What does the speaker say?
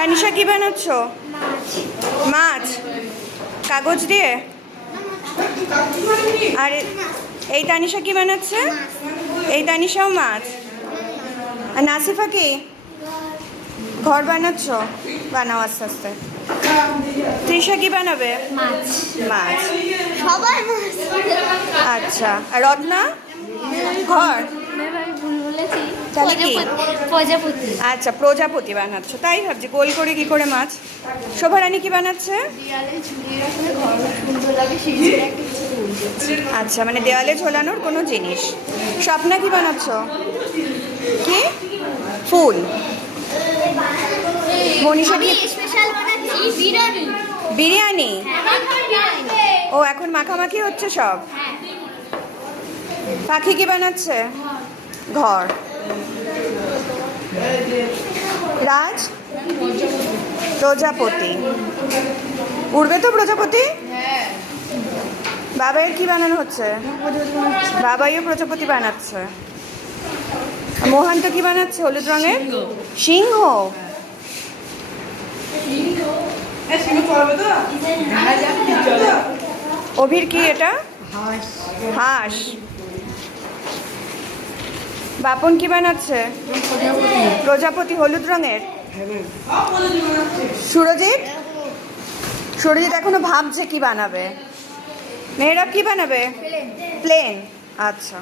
তানিশা কি বানাচ্ছ? মাছ কাগজ দিয়ে। আর এই তানিশা কি বানাচ্ছে? এই তানিশাও মাছ। আর নাসিফা কি? ঘর বানাচ্ছ? বানাও আস্তে আস্তে। তৃষা কি বানাবে? মাছ। মাছ। সবাই মাছ। আচ্ছা, আর রত্না? ঘর। আমি ভুল বলেছি। তাহলে কি? প্রজাপতি। আচ্ছা, প্রজাপতি বানাচ্ছ। তাই ভাবছি গোল করে কি করে মাছ। শোভারানী কি বানাচ্ছে? দেয়ালে ঝুলিয়ে রাখলে ঘর সুন্দর লাগে, সেই জন্য একটা কিছু বলছি। আচ্ছা, মানে দেওয়ালে ঝোলানোর কোনো জিনিস। স্বপ্না কি বানাচ্ছ? কি? ফুল। মনীষা আমি কি? স্পেশাল বানাচ্ছি বিরিয়ানি। বিরিয়ানি। বিরিয়ানি। ও, এখন মাখামাখি হচ্ছে সব। হ্যাঁ। পাখি কি বানাচ্ছে? ঘর। রাজ? প্রজাপতি। উড়বে তো প্রজাপতি? বাবাইয়ের কি বানানো হচ্ছে? বাবাইও প্রজাপতি বানাচ্ছে। মোহন তো কি বানাচ্ছে হলুদ রঙের? সিংহ। অভির কি এটা? হাঁস। বাপন কি বানাচ্ছে? প্রজাপতি হলুদ রঙের। সুরজিৎ? সুরজিৎ এখনো ভাবছে কি বানাবে। মেহরাব কি বানাবে? প্লেন। আচ্ছা।